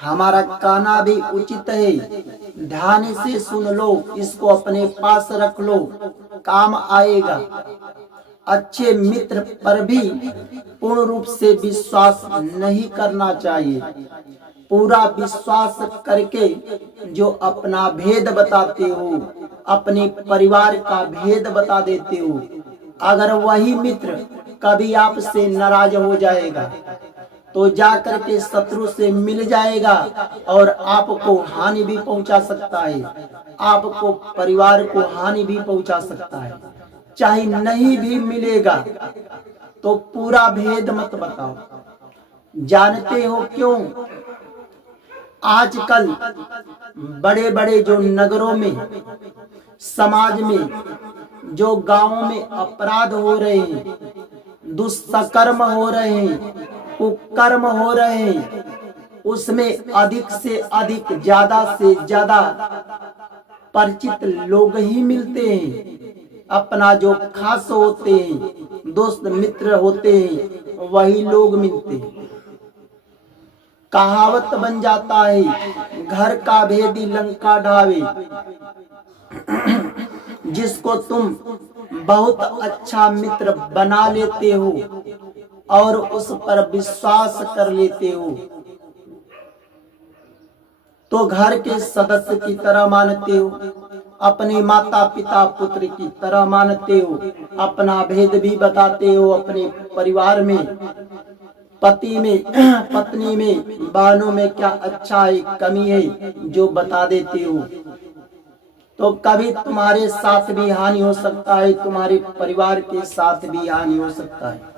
हमारा कहना भी उचित है, ध्यान से सुन लो, इसको अपने पास रख लो, काम आएगा। अच्छे मित्र पर भी पूर्ण रूप से विश्वास नहीं करना चाहिए। पूरा विश्वास करके जो अपना भेद बताते हो, अपने परिवार का भेद बता देते हो, अगर वही मित्र कभी आपसे नाराज हो जाएगा तो जाकर के शत्रु से मिल जाएगा और आपको हानि भी पहुंचा सकता है, आपको परिवार को हानि भी पहुंचा सकता है। चाहे नहीं भी मिलेगा तो पूरा भेद मत बताओ। जानते हो क्यों? आजकल बड़े बड़े जो नगरों में, समाज में, जो गांवों में अपराध हो रहे हैं, दुष्कर्म हो रहे हैं, कुकर्म हो रहे हैं, उसमें अधिक से अधिक, ज्यादा से ज्यादा परिचित लोग ही मिलते हैं। अपना जो खास होते हैं, दोस्त मित्र होते हैं, वही लोग मिलते हैं। कहावत बन जाता है, घर का भेदी लंका ढावे। जिसको तुम बहुत अच्छा मित्र बना लेते हो और उस पर विश्वास कर लेते हो, तो घर के सदस्य की तरह मानते हो, अपने माता पिता पुत्र की तरह मानते हो, अपना भेद भी बताते हो, अपने परिवार में, पति में, पत्नी में, बहनों में क्या अच्छा है, कमी है, जो बता देते हो। तो कभी तुम्हारे साथ भी हानि हो सकता है, तुम्हारे परिवार के साथ भी हानि हो सकता है,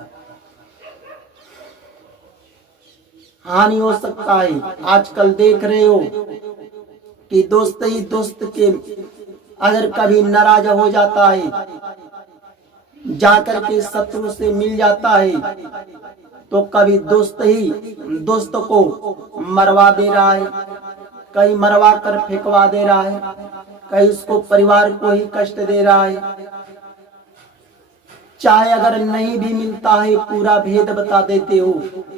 हानि हो सकता है। आजकल देख रहे हो कि दोस्त ही दोस्त के अगर कभी नाराज हो जाता है, जाकर के शत्रु से मिल जाता है, तो कभी दोस्त ही दोस्त को मरवा दे रहा है, कहीं मरवा कर फेंकवा दे रहा है, कहीं उसको परिवार को ही कष्ट दे रहा है। चाहे अगर नहीं भी मिलता है, पूरा भेद बता देते हो,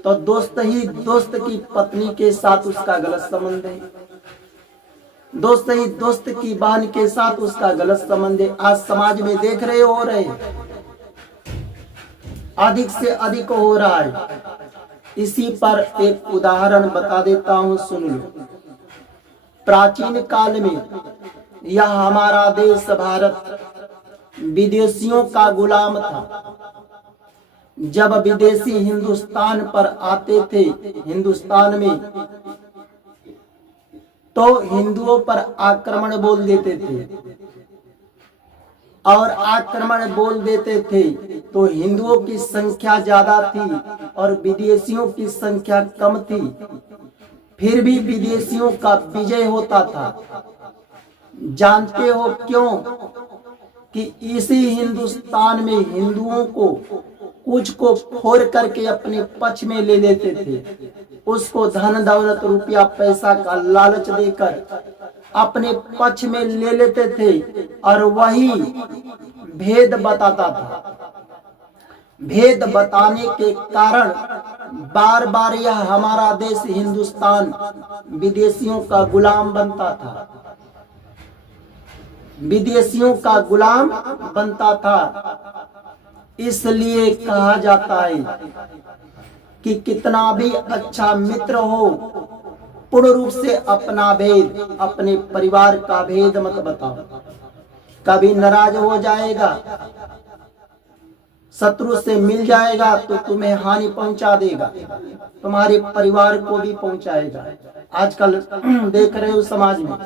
तो दोस्त ही दोस्त की पत्नी के साथ उसका गलत संबंध है, दोस्त ही दोस्त की बहन के साथ उसका गलत संबंध है। आज समाज में देख रहे हो रहे, अधिक से अधिक हो रहा है। इसी पर एक उदाहरण बता देता हूं, सुन लो। प्राचीन काल में यह हमारा देश भारत विदेशियों का गुलाम था। जब विदेशी हिंदुस्तान पर आते थे, हिंदुस्तान में, तो हिंदुओं पर आक्रमण बोल देते थे, और आक्रमण बोल देते थे तो हिंदुओं की संख्या ज्यादा थी और विदेशियों की संख्या कम थी, फिर भी विदेशियों का विजय होता था। जानते हो क्यों? कि इसी हिंदुस्तान में हिंदुओं को कुछ को फोड़ करके अपने पक्ष में ले लेते थे, उसको धन दौलत रुपया पैसा का लालच देकर अपने पक्ष में ले लेते थे, और वही भेद बताता था। भेद बताने के कारण बार बार यह हमारा देश हिंदुस्तान विदेशियों का गुलाम बनता था, विदेशियों का गुलाम बनता था। इसलिए कहा जाता है कि कितना भी अच्छा मित्र हो, पूर्ण रूप से अपना भेद, अपने परिवार का भेद मत बताओ। कभी नाराज हो जाएगा, शत्रु से मिल जाएगा तो तुम्हें हानि पहुंचा देगा, तुम्हारे परिवार को भी पहुंचाएगा। आजकल देख रहे हो समाज में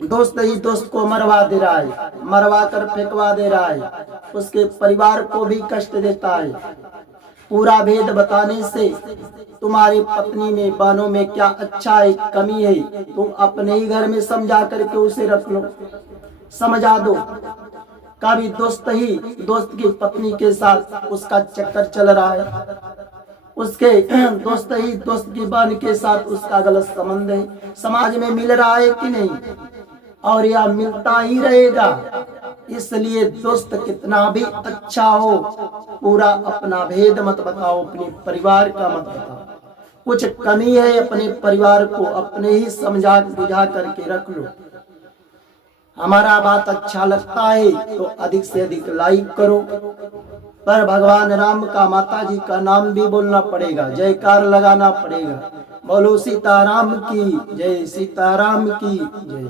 दोस्त ही दोस्त को मरवा दे रहा है, मरवा कर फेंकवा दे रहा है, उसके परिवार को भी कष्ट देता है। पूरा भेद बताने से तुम्हारी पत्नी में, बहनों में क्या अच्छा है, कमी है, तुम अपने ही घर में समझा करके उसे रख लो, समझा दो। कभी दोस्त ही दोस्त की पत्नी के साथ उसका चक्कर चल रहा है, उसके दोस्त ही दोस्त की बहन के साथ उसका गलत संबंध है, समाज में मिल रहा है कि नहीं, और यह मिलता ही रहेगा। इसलिए दोस्त कितना भी अच्छा हो, पूरा अपना भेद मत बताओ, अपने परिवार का मत बताओ। कुछ कमी है अपने परिवार को अपने ही समझा बुझा करके रख लो। हमारा बात अच्छा लगता है तो अधिक से अधिक लाइक करो। पर भगवान राम का माता जी का नाम भी बोलना पड़ेगा, जयकार लगाना पड़ेगा। बोलो सीताराम की जय, सीताराम की जय।